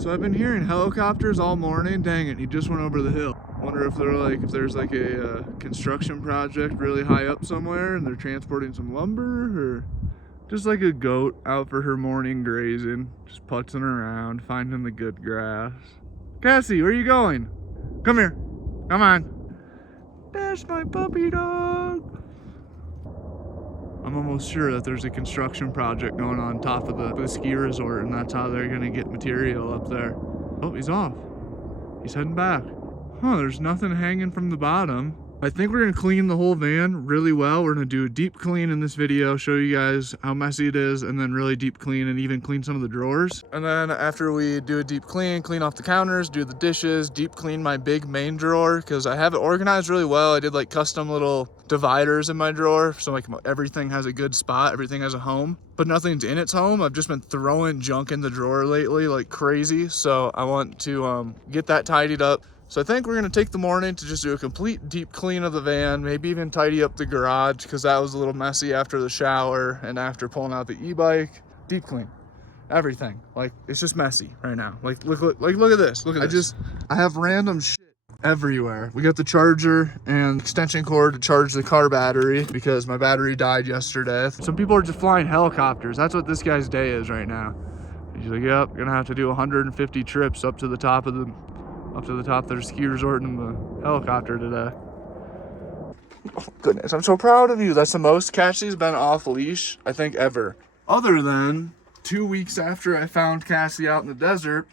So I've been hearing helicopters all morning. Dang it, he just went over the hill. Wonder if they're like, if there's like a construction project really high up somewhere and they're transporting some lumber, or just like a goat out for her morning grazing, just putzing around, finding the good grass. Cassie, where are you going? Come here, come on. That's my puppy dog. I'm almost sure that there's a construction project going on top of the ski resort, and that's how they're gonna get material up there. Oh, he's off. He's heading back. Huh, there's nothing hanging from the bottom. I think we're gonna clean the whole van really well. We're gonna do a deep clean in this video, show you guys how messy it is, and then really deep clean and even clean some of the drawers. And then after we do a deep clean off the counters, do the dishes, deep clean my big main drawer, because I have it organized really well. I did like custom little dividers in my drawer, so like everything has a good spot, everything has a home, but nothing's in its home. I've just been throwing junk in the drawer lately like crazy, so I want to get that tidied up. So I think we're gonna take the morning to just do a complete deep clean of the van, maybe even tidy up the garage, because that was a little messy after the shower and after pulling out the e-bike. Deep clean, everything. Like, it's just messy right now. Like, look at this. Look at this. I have random shit everywhere. We got the charger and extension cord to charge the car battery because my battery died yesterday. Some people are just flying helicopters. That's what this guy's day is right now. He's like, yep, gonna have to do 150 trips up to the top of their ski resort in the helicopter today. Oh goodness, I'm so proud of you. That's the most Cassie's been off leash, I think, ever. Other than 2 weeks after I found Cassie out in the desert,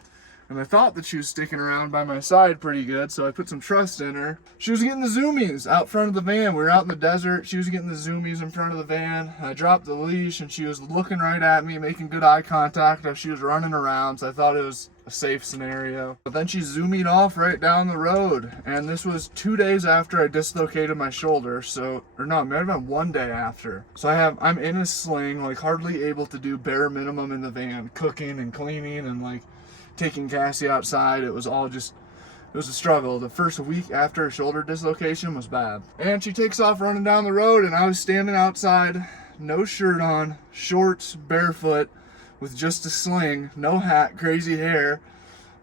and I thought that she was sticking around by my side pretty good, so I put some trust in her. She was getting the zoomies out front of the van. We were out in the desert. She was getting the zoomies in front of the van. I dropped the leash, and she was looking right at me, making good eye contact as she was running around, so I thought it was a safe scenario. But then she zoomed off right down the road, and this was 2 days after I dislocated my shoulder, or no, it might have been 1 day after. So I'm in a sling, like hardly able to do bare minimum in the van, cooking and cleaning and like taking Cassie outside. It was a struggle. The first week after her shoulder dislocation was bad. And she takes off running down the road, and I was standing outside, no shirt on, shorts, barefoot, with just a sling, no hat, crazy hair,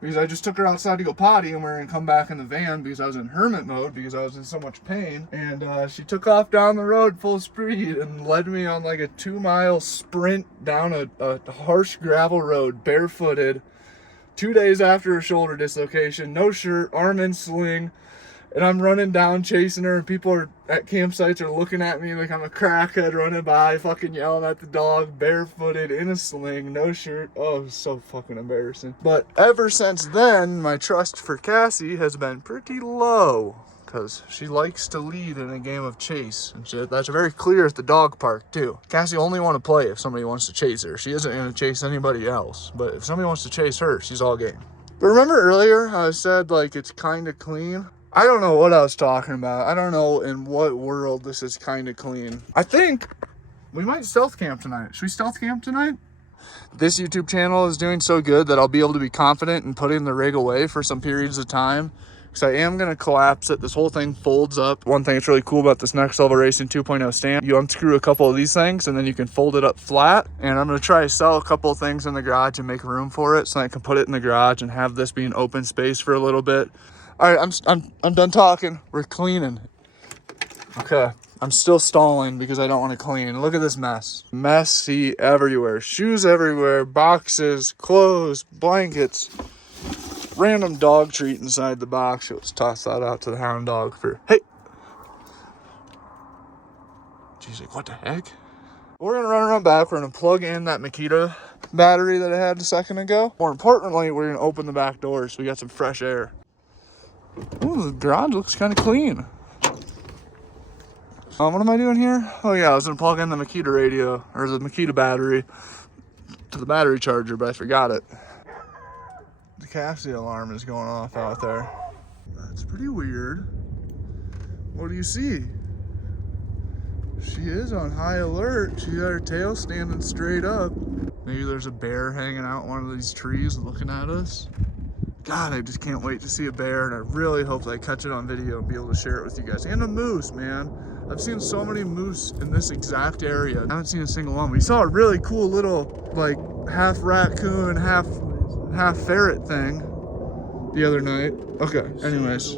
because I just took her outside to go potty, and we were gonna come back in the van because I was in hermit mode because I was in so much pain. And she took off down the road full speed and led me on like a 2-mile sprint down a harsh gravel road, barefooted, 2 days after her shoulder dislocation, no shirt, arm in sling, and I'm running down chasing her, and people at campsites are looking at me like I'm a crackhead running by, fucking yelling at the dog, barefooted, in a sling, no shirt. Oh, it was so fucking embarrassing. But ever since then, my trust for Cassie has been pretty low, because she likes to lead in a game of chase and shit. That's very clear at the dog park too. Cassie only want to play if somebody wants to chase her. She isn't going to chase anybody else, but if somebody wants to chase her, she's all game. But remember earlier how I said like it's kind of clean? I don't know what I was talking about. I don't know in what world this is kind of clean. I think we might stealth camp tonight. Should we stealth camp tonight? This YouTube channel is doing so good that I'll be able to be confident in putting the rig away for some periods of time, because I am going to collapse it. This whole thing folds up. One thing that's really cool about this Next Level Racing 2.0 stand, you unscrew a couple of these things and then you can fold it up flat. And I'm going to try to sell a couple of things in the garage and make room for it so I can put it in the garage and have this be an open space for a little bit. All right, I'm done talking. We're cleaning. Okay, I'm still stalling because I don't want to clean. Look at this mess. Messy everywhere. Shoes everywhere, boxes, clothes, blankets. Random dog treat inside the box. Let's toss that out to the hound dog for, hey. She's like, what the heck? We're gonna run around back. We're gonna plug in that Makita battery that I had a second ago. More importantly, we're gonna open the back door so we got some fresh air. Ooh, the garage looks kind of clean. What am I doing here? Oh yeah, I was gonna plug in the Makita radio, or the Makita battery to the battery charger, but I forgot it. The Cassie alarm is going off out there. That's pretty weird. What do you see? She is on high alert. She got her tail standing straight up. Maybe there's a bear hanging out one of these trees looking at us. God, I just can't wait to see a bear, and I really hope that I catch it on video and be able to share it with you guys. And a moose, man. I've seen so many moose in this exact area. I haven't seen a single one. We saw a really cool little, like, half raccoon, half half ferret thing the other night. Okay, anyways,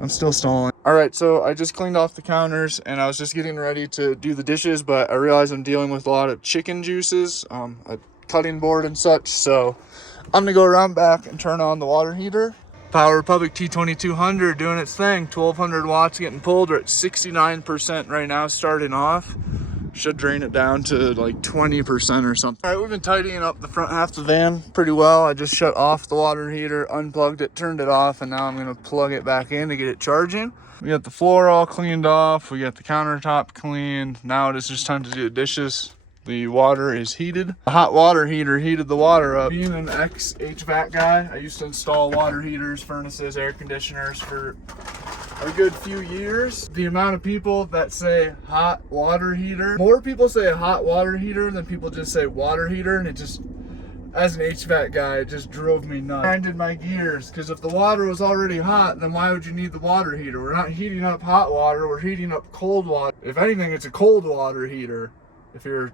I'm still stalling. All right, so I just cleaned off the counters and I was just getting ready to do the dishes, but I realized I'm dealing with a lot of chicken juices, a cutting board and such. So I'm gonna go around back and turn on the water heater. Power Republic T2200 doing its thing, 1200 watts getting pulled. We're at 69% right now starting off. Should drain it down to like 20% or something. All right, we've been tidying up the front half of the van pretty well. I just shut off the water heater, unplugged it, turned it off, and now I'm gonna plug it back in to get it charging. We got the floor all cleaned off. We got the countertop cleaned. Now it is just time to do the dishes. The water is heated. The hot water heater heated the water up. Being an ex-HVAC guy, I used to install water heaters, furnaces, air conditioners for a good few years. The amount of people that say hot water heater, more people say hot water heater than people just say water heater, and it just, as an HVAC guy, it just drove me nuts. Grinded my gears, because if the water was already hot, then why would you need the water heater? We're not heating up hot water, we're heating up cold water. If anything, it's a cold water heater. If you're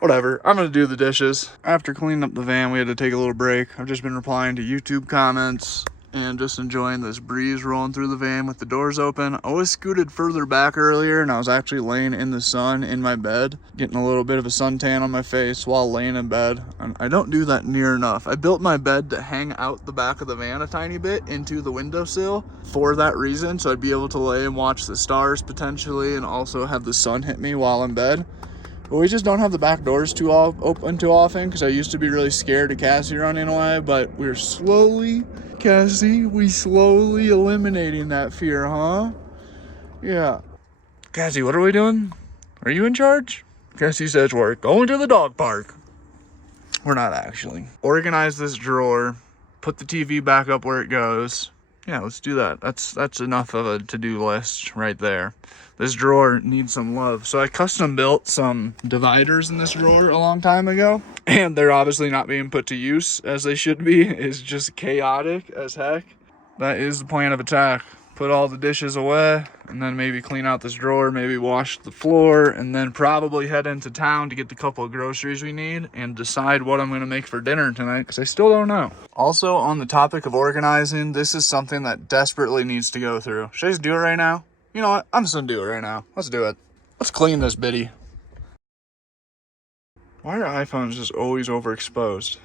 whatever, I'm gonna do the dishes. After cleaning up the van, we had to take a little break. I've just been replying to YouTube comments and just enjoying this breeze rolling through the van with the doors open. I was scooted further back earlier and I was actually laying in the sun in my bed, getting a little bit of a suntan on my face while laying in bed. And I don't do that near enough. I built my bed to hang out the back of the van a tiny bit into the windowsill for that reason, so I'd be able to lay and watch the stars potentially and also have the sun hit me while in bed. But we just don't have the back doors open too often because I used to be really scared of Cassie running away, but we're slowly, Cassie, we slowly eliminating that fear, huh? Yeah. Cassie, what are we doing? Are you in charge? Cassie says we're going to the dog park. We're not actually. Organize this drawer, put the TV back up where it goes. Yeah, let's do that. That's enough of a to-do list right there. This drawer needs some love. So I custom built some dividers in this drawer a long time ago, and they're obviously not being put to use as they should be. It's just chaotic as heck. That is the plan of attack. Put all the dishes away, and then maybe clean out this drawer, maybe wash the floor, and then probably head into town to get the couple of groceries we need and decide what I'm gonna make for dinner tonight, because I still don't know. Also, on the topic of organizing, this is something that desperately needs to go through. Should I just do it right now? You know what? I'm just gonna do it right now. Let's do it. Let's clean this bitty. Why are iPhones just always overexposed?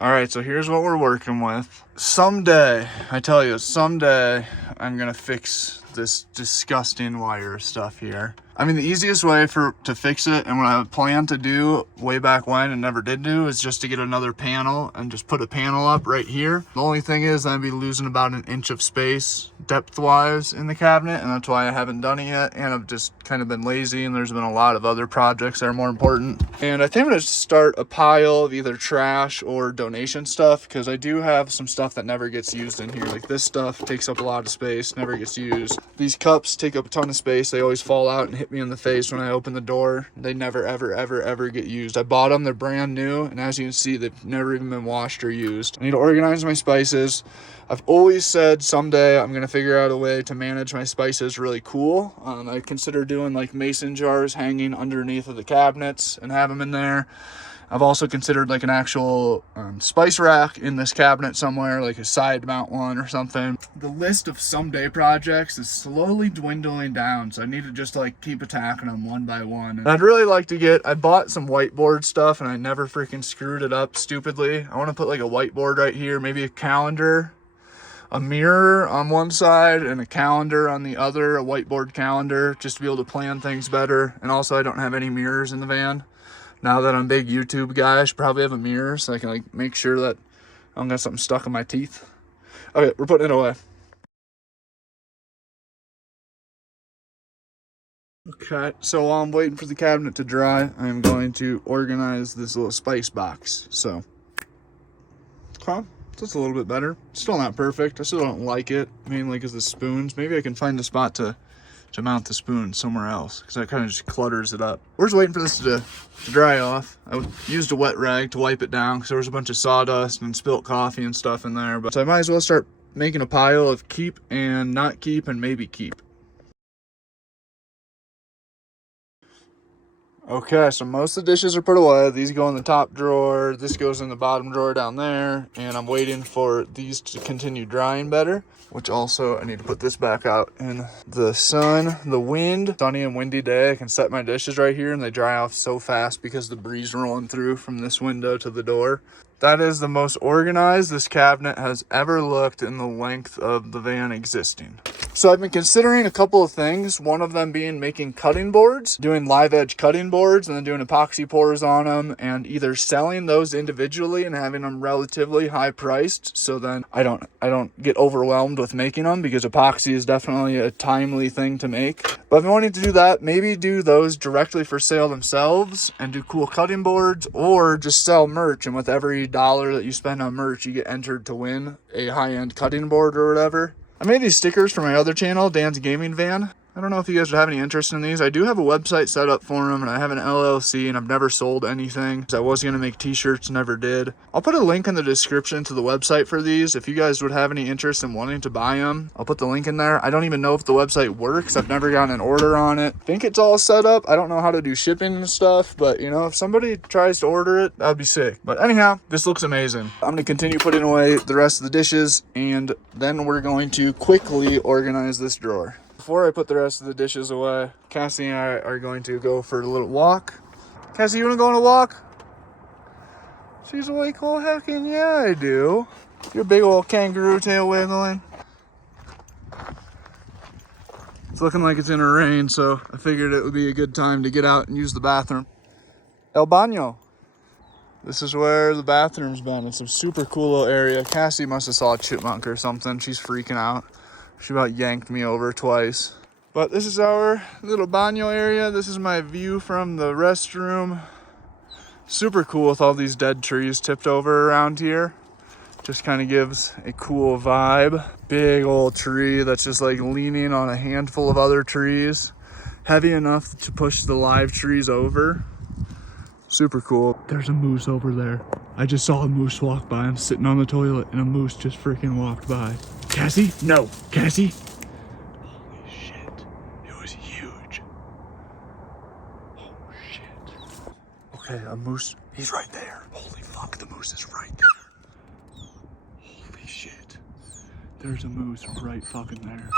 All right, so here's what we're working with. Someday, I tell you, someday I'm gonna fix this disgusting wire stuff here. I mean, the easiest way to fix it, and what I planned to do way back when and never did do, is just to get another panel and just put a panel up right here. The only thing is I'd be losing about an inch of space depth-wise in the cabinet, and that's why I haven't done it yet, and I've just kind of been lazy, and there's been a lot of other projects that are more important. And I think I'm gonna start a pile of either trash or donation stuff, because I do have some stuff that never gets used in here. Like this stuff takes up a lot of space, never gets used. These cups take up a ton of space. They always fall out and hit me in the face when I open the door. They never, ever, ever, ever get used. I bought them, they're brand new, and as you can see, they've never even been washed or used. I need to organize my spices. I've always said someday I'm gonna figure out a way to manage my spices really cool. I consider doing like mason jars hanging underneath of the cabinets and have them in there. I've also considered like an actual spice rack in this cabinet somewhere, like a side mount one or something. The list of someday projects is slowly dwindling down, so I need to just like keep attacking them one by one. And I'd really like to I bought some whiteboard stuff and I never freaking screwed it up stupidly. I want to put like a whiteboard right here, maybe a calendar, a mirror on one side and a calendar on the other, a whiteboard calendar, just to be able to plan things better. And also I don't have any mirrors in the van. Now that I'm a big YouTube guy, I should probably have a mirror so I can like make sure that I don't got something stuck in my teeth. Okay, we're putting it away. Okay, so while I'm waiting for the cabinet to dry, I'm going to organize this little spice box. So, okay, that's a little bit better. Still not perfect. I still don't like it, mainly because the spoons. Maybe I can find a spot to mount the spoon somewhere else, because that kind of just clutters it up. We're just waiting for this to dry off. I used a wet rag to wipe it down because there was a bunch of sawdust and spilt coffee and stuff in there. But so I might as well start making a pile of keep and not keep and maybe keep. Okay, so most of the dishes are put away. These go in the top drawer. This goes in the bottom drawer down there. And I'm waiting for these to continue drying better, which also I need to put this back out in the sun, the wind. Sunny and windy day, I can set my dishes right here and they dry off so fast because the breeze rolling through from this window to the door. That is the most organized this cabinet has ever looked in the length of the van existing. So I've been considering a couple of things, one of them being making cutting boards, doing live edge cutting boards and then doing epoxy pours on them and either selling those individually and having them relatively high priced so then I don't get overwhelmed with making them, because epoxy is definitely a timely thing to make. But I've been wanting to do that, maybe do those directly for sale themselves and do cool cutting boards, or just sell merch, and with every dollar that you spend on merch you get entered to win a high-end cutting board or whatever. I made these stickers for my other channel, Dan's Gaming Van. I don't know if you guys would have any interest in these. I do have a website set up for them, and I have an LLC, and I've never sold anything. I was going to make t-shirts, never did. I'll put a link in the description to the website for these if you guys would have any interest in wanting to buy them. I'll put the link in there. I don't even know if the website works. I've never gotten an order on it. I think it's all set up. I don't know how to do shipping and stuff, but you know, if somebody tries to order it, that'd be sick. But anyhow, this looks amazing. I'm going to continue putting away the rest of the dishes, and then we're going to quickly organize this drawer. Before I put the rest of the dishes away, Cassie and I are going to go for a little walk. Cassie, you want to go on a walk? She's like, well, heckin' yeah, I do. Your big old kangaroo tail wiggling. It's looking like it's gonna rain, so I figured it would be a good time to get out and use the bathroom. El baño. This is where the bathroom's been. It's a super cool little area. Cassie must have saw a chipmunk or something. She's freaking out. She about yanked me over twice. But this is our little baño area. This is my view from the restroom. Super cool with all these dead trees tipped over around here. Just kind of gives a cool vibe. Big old tree that's just like leaning on a handful of other trees. Heavy enough to push the live trees over. Super cool. There's a moose over there. I just saw a moose walk by. I'm sitting on the toilet and a moose just freaking walked by. Cassie? No. Cassie? Holy shit. It was huge. Oh shit. Okay, a moose. He's right there. Holy fuck, the moose is right there. Holy shit. There's a moose right fucking there.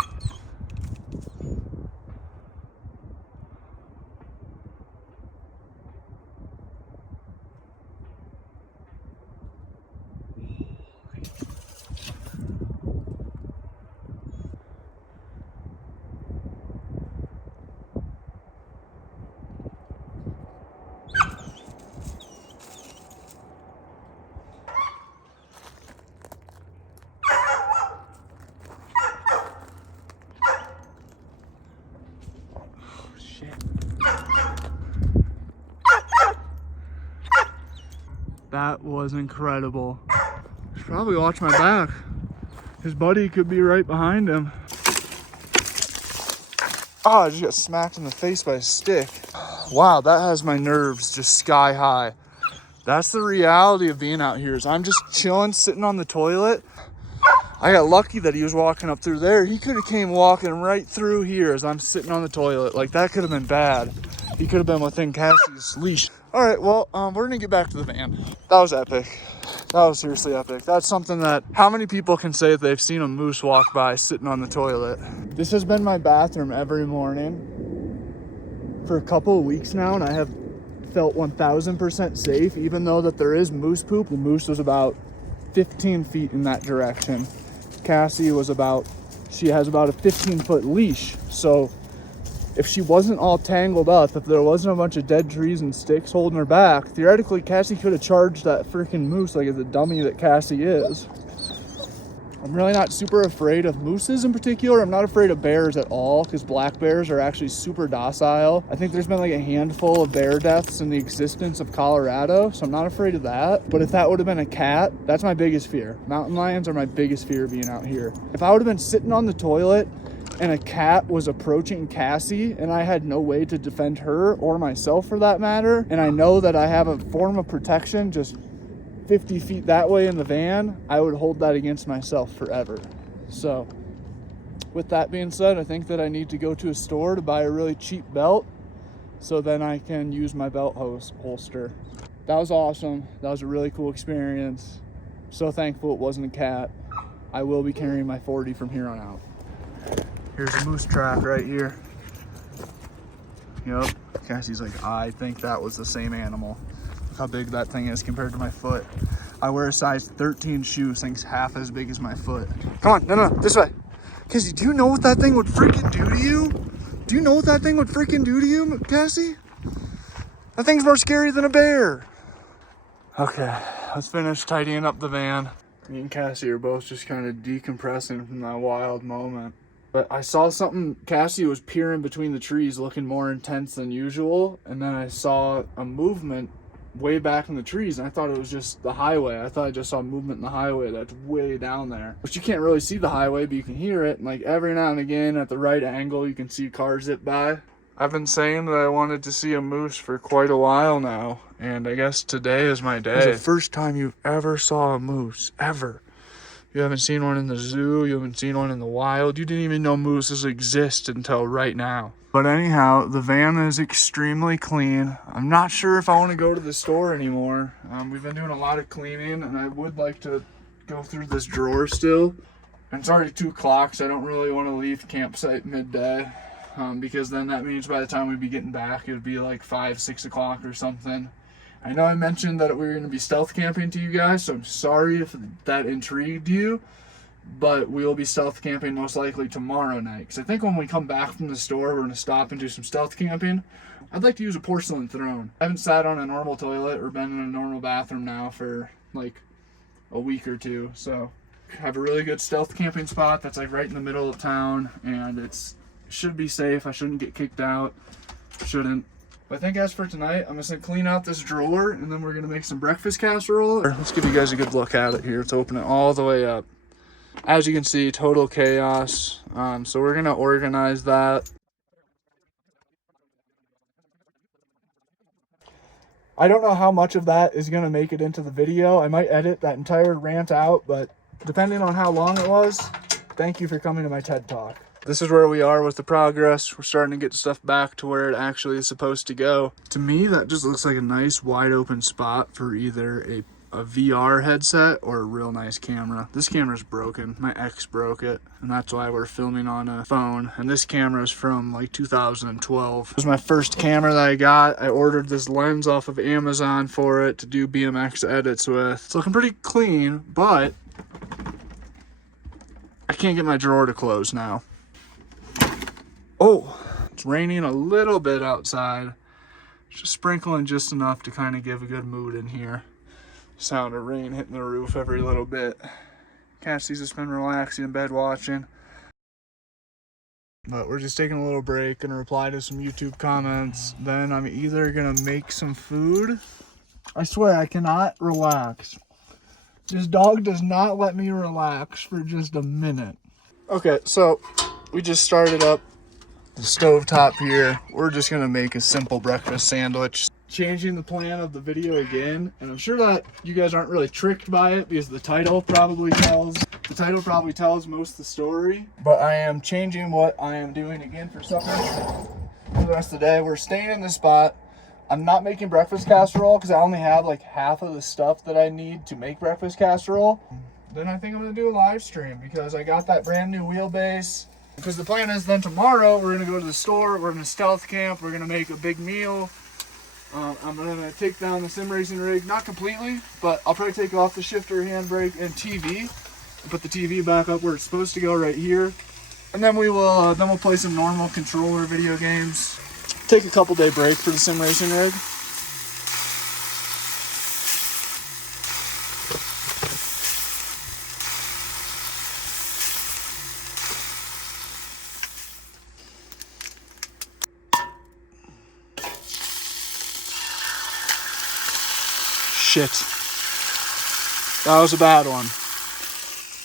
That was incredible. Should probably watch my back. His buddy could be right behind him. Oh, I just got smacked in the face by a stick. Wow, that has my nerves just sky high. That's the reality of being out here, is I'm just chilling, sitting on the toilet. I got lucky that he was walking up through there. He could have came walking right through here as I'm sitting on the toilet. Like, that could have been bad. He could have been within Cassie's leash. All right, well, we're gonna get back to the van. That was epic. That was seriously epic. That's something that, how many people can say that they've seen a moose walk by sitting on the toilet? This has been my bathroom every morning for a couple of weeks now, and I have felt 1000% safe, even though that there is moose poop. The moose was about 15 feet in that direction. Cassie was she has about a 15-foot leash. So if she wasn't all tangled up, if there wasn't a bunch of dead trees and sticks holding her back, theoretically Cassie could have charged that freaking moose like the dummy that Cassie is. I'm really not super afraid of mooses in particular. I'm not afraid of bears at all, because black bears are actually super docile. I think there's been like a handful of bear deaths in the existence of Colorado, so I'm not afraid of that. But if that would have been a cat, that's my biggest fear. Mountain lions are my biggest fear being out here. If I would have been sitting on the toilet and a cat was approaching Cassie and I had no way to defend her or myself for that matter, and I know that I have a form of protection just 50 feet that way in the van, I would hold that against myself forever. So with that being said, I think that I need to go to a store to buy a really cheap belt, so then I can use my belt holster. That was awesome. That was a really cool experience. So thankful it wasn't a cat. I will be carrying my 40 from here on out. Here's a moose track right here. Yep. Cassie's like, I think that was the same animal. Look how big that thing is compared to my foot. I wear a size 13 shoe, thing's half as big as my foot. Come on, no, this way. Cassie, do you know what that thing would freaking do to you? Do you know what that thing would freaking do to you, Cassie? That thing's more scary than a bear. Okay, let's finish tidying up the van. Me and Cassie are both just kind of decompressing from that wild moment. But I saw something, Cassie was peering between the trees looking more intense than usual, and then I saw a movement way back in the trees, and I thought it was just the highway. I thought I just saw movement in the highway that's way down there. But you can't really see the highway, but you can hear it, and like every now and again at the right angle you can see cars zip by. I've been saying that I wanted to see a moose for quite a while now, and I guess today is my day. It's the first time you ever saw a moose, ever. You haven't seen one in the zoo, you haven't seen one in the wild, you didn't even know mooses exist until right now. But anyhow, the van is extremely clean. I'm not sure if I want to go to the store anymore. We've been doing a lot of cleaning, and I would like to go through this drawer still. And it's already 2 o'clock, so I don't really want to leave campsite midday. Because then that means by the time we'd be getting back, it would be like 5, 6 o'clock or something. I know I mentioned that we were going to be stealth camping to you guys, so I'm sorry if that intrigued you, but we will be stealth camping most likely tomorrow night. Because I think when we come back from the store, we're going to stop and do some stealth camping. I'd like to use a porcelain throne. I haven't sat on a normal toilet or been in a normal bathroom now for like a week or 2, so I have a really good stealth camping spot that's like right in the middle of town, and it should be safe. I shouldn't get kicked out. Shouldn't. I think as for tonight, I'm just gonna clean out this drawer, and then we're gonna make some breakfast casserole. Let's give you guys a good look at it here. Let's open it all the way up. As you can see, total chaos. So we're gonna organize that. I don't know how much of that is gonna make it into the video. I might edit that entire rant out, but depending on how long it was, thank you for coming to my TED Talk. This is where we are with the progress. We're starting to get stuff back to where it actually is supposed to go. To me, that just looks like a nice wide open spot for either a VR headset or a real nice camera. This camera's broken. My ex broke it, and that's why we're filming on a phone. And this camera is from like 2012. It was my first camera that I got. I ordered this lens off of Amazon for it to do BMX edits with. It's looking pretty clean, but I can't get my drawer to close now. Oh, it's raining a little bit outside. Just sprinkling just enough to kind of give a good mood in here. Sound of rain hitting the roof every little bit. Cassie's just been relaxing in bed watching. But we're just taking a little break, gonna reply to some YouTube comments. Then I'm either gonna make some food. I swear I cannot relax. This dog does not let me relax for just a minute. Okay, so we just started up the stovetop here. We're just gonna make a simple breakfast sandwich. Changing the plan of the video again, and I'm sure that you guys aren't really tricked by it because the title probably tells most of the story. But I am changing what I am doing again for supper for the rest of the day. We're staying in this spot. I'm not making breakfast casserole because I only have like half of the stuff that I need to make breakfast casserole. Then I think I'm gonna do a live stream because I got that brand new wheelbase. Because the plan is then tomorrow we're going to go to the store, we're going to stealth camp, we're going to make a big meal. I'm going to take down the sim racing rig, not completely, but I'll probably take off the shifter, handbrake, and TV. And put the TV back up where it's supposed to go right here. And then we'll play some normal controller video games. Take a couple day break for the sim racing rig. Shit. That was a bad one.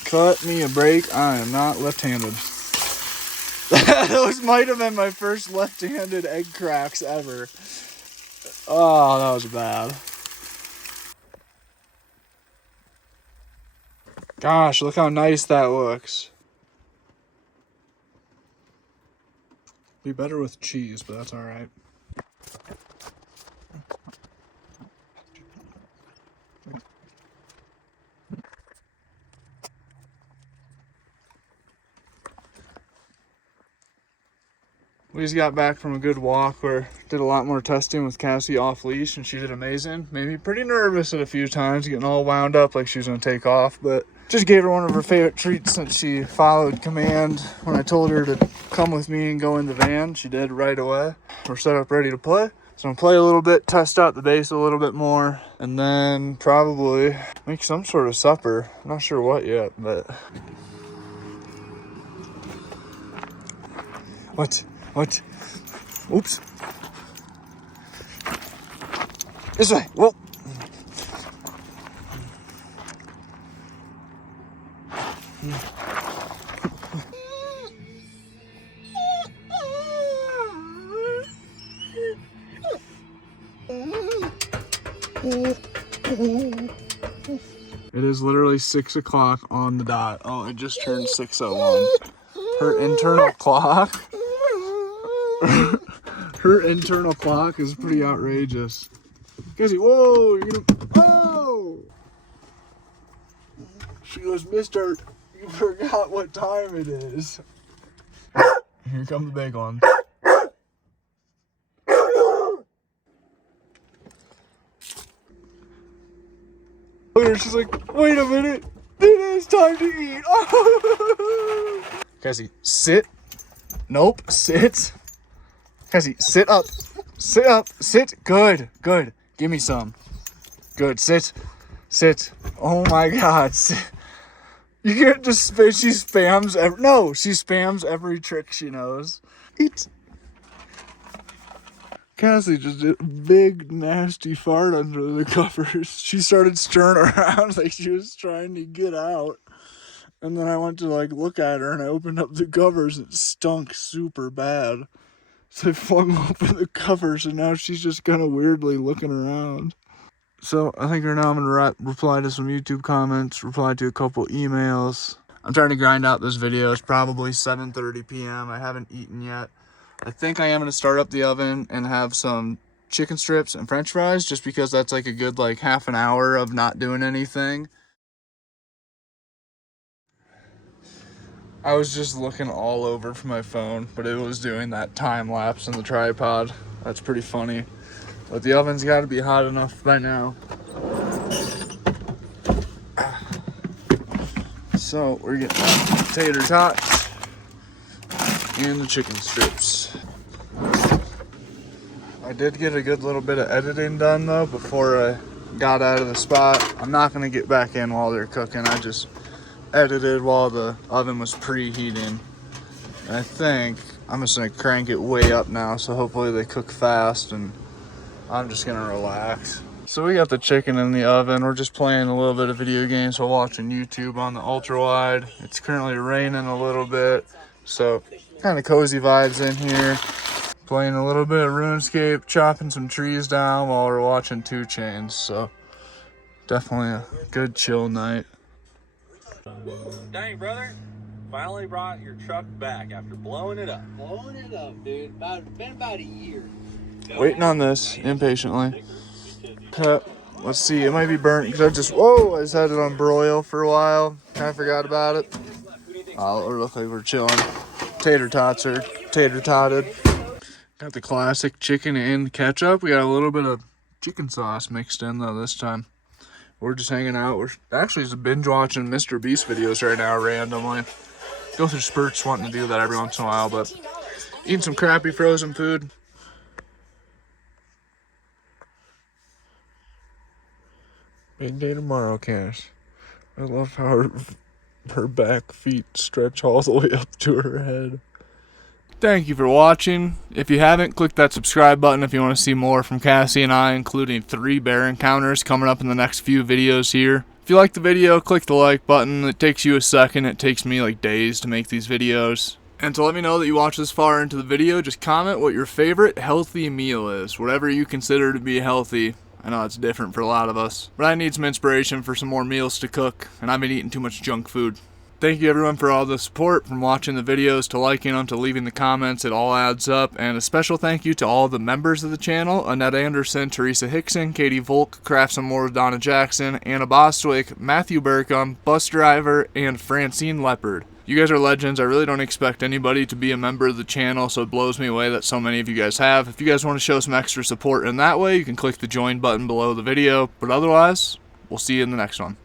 Cut me a break. I am not left-handed. Those might have been my first left-handed egg cracks ever. Oh, that was bad. Gosh, look how nice that looks. Be better with cheese, but that's alright. We just got back from a good walk where did a lot more testing with Cassie off leash, and she did amazing. Made me pretty nervous at a few times, getting all wound up like she was gonna take off, but just gave her one of her favorite treats since she followed command when I told her to come with me and go in the van. She did right away. We're set up ready to play. So I'm gonna play a little bit, test out the base a little bit more, and then probably make some sort of supper. I'm not sure what yet, but what? Oops. This way. Whoa. It is literally 6 o'clock on the dot. Oh, it just turned 6:01. Her internal clock. Her internal clock is pretty outrageous. Cassie, whoa, you're gonna, oh! She goes, Mister, you forgot what time it is. Here come the big one. Look at her, she's like, wait a minute, it is time to eat. Cassie, sit. Nope, sit. Cassie, sit up. Sit up. Sit. Good. Give me some. Good. Sit. Oh my God. Sit. You can't just spam. She spams every trick she knows. Eat. Cassie just did a big nasty fart under the covers. She started stirring around like she was trying to get out. And then I went to look at her and I opened up the covers and it stunk super bad. So I flung open the covers and now she's just kind of weirdly looking around. So I think right now I'm going to reply to some YouTube comments, reply to a couple emails. I'm trying to grind out this video. It's probably 7:30 p.m. I haven't eaten yet. I think I am going to start up the oven and have some chicken strips and french fries just because that's a good half an hour of not doing anything. I was just looking all over for my phone, but it was doing that time lapse in the tripod. That's pretty funny. But the oven's got to be hot enough by now. So we're getting the tater tots and the chicken strips. I did get a good little bit of editing done though before I got out of the spot. I'm not going to get back in while they're cooking. I just edited while the oven was preheating. And I think I'm just going to crank it way up now, so hopefully they cook fast and I'm just going to relax. So we got the chicken in the oven. We're just playing a little bit of video games while watching YouTube on the ultra wide. It's currently raining a little bit, so kind of cozy vibes in here. Playing a little bit of RuneScape, chopping some trees down while we're watching 2 Chainz. So definitely a good chill night. Dang, brother. Finally brought your truck back after blowing it up. Blowing it up, dude. Been about a year. Waiting on this impatiently. Cut. Let's see, it might be burnt because I just had it on broil for a while. Kind of forgot about it. Oh, it looks like we're chilling. Tater tots are tater totted. Got the classic chicken and ketchup. We got a little bit of chicken sauce mixed in though this time. We're just hanging out. We're actually just binge watching Mr. Beast videos right now randomly. Go through spurts wanting to do that every once in a while, but eating some crappy frozen food. Big day tomorrow, Cash. I love how her back feet stretch all the way up to her head. Thank you for watching. If you haven't, click that subscribe button if you want to see more from Cassie and I, including 3 bear encounters coming up in the next few videos here. If you like the video, click the like button. It takes you a second. It takes me days to make these videos. And to let me know that you watched this far into the video, just comment what your favorite healthy meal is. Whatever you consider to be healthy. I know it's different for a lot of us. But I need some inspiration for some more meals to cook, and I've been eating too much junk food. Thank you everyone for all the support, from watching the videos to liking them to leaving the comments. It all adds up. And a special thank you to all the members of the channel: Annette Anderson, Teresa Hickson, Katie Volk, Craft Some More with Donna Jackson, Anna Bostwick, Matthew Burkham, Bus Driver, and Francine Leopard. You guys are legends. I really don't expect anybody to be a member of the channel, so it blows me away that so many of you guys have. If you guys want to show some extra support in that way, you can click the join button below the video. But otherwise, we'll see you in the next one.